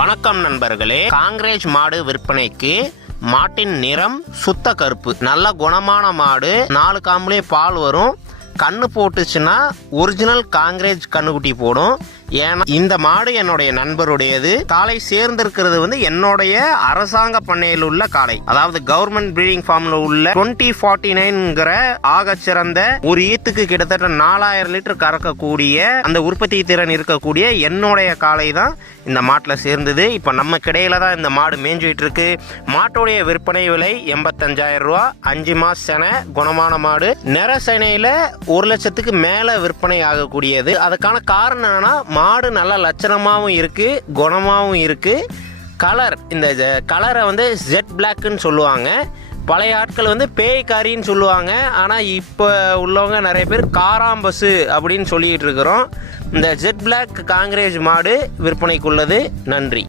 வணக்கம் நண்பர்களே. காங்கிரேஜ் மாடு விற்பனைக்கு மாட்டின் நிறம் சுத்த கருப்பு. நல்ல குணமான மாடு. நாலு காம்புலேயே பால் வரும். கண்ணு போட்டுச்சுன்னா ஒரிஜினல் காங்கிரேஜ் கண்ணுக்குட்டி போடும். ஏன்னா இந்த மாடு என்னுடைய நண்பருடையது. காலை சேர்ந்திருக்கிறது வந்து என்னுடைய அரசாங்க பண்ணையில் உள்ள காளை அதாவது கவர்மெண்ட் பிரீடிங் ஃபார்ம்ல உள்ள டுவெண்ட்டி ஃபார்ட்டி நைன்ங்கிற சிறந்த ஒரு ஈத்துக்கு கிட்டத்தட்ட நாலாயிரம் லிட்டர் கறக்கக்கூடிய அந்த உற்பத்தி திறன் இருக்கக்கூடிய என்னுடைய காளை தான் இந்த மாட்டில் சேர்ந்தது. இப்போ நம்ம கிடையில தான் இந்த மாடு மேஞ்சிட்டு இருக்கு மாட்டுடைய விற்பனை விலை எண்பத்தஞ்சாயிரம் ரூபா. அஞ்சு மாச செனை குணமான மாடு. நிற செனையில ஒரு லட்சத்துக்கு மேலே விற்பனை ஆகக்கூடியது. அதுக்கான காரணம் என்னன்னா மாடு நல்ல லட்சணமாகவும் இருக்குது குணமாகவும் இருக்குது கலர் இந்த கலரை வந்து ஜெட் பிளாக்குன்னு சொல்லுவாங்க. பழைய ஆட்கள் வந்து பேய்காரின்னு சொல்லுவாங்க. ஆனால் இப்போ உள்ளவங்க நிறைய பேர் காராம்பசு அப்படின்னு சொல்லிக்கிட்டு இருக்கிறோம். இந்த ஜெட் பிளாக் காங்கிரேஜ் மாடு விற்பனைக்குள்ளது. நன்றி.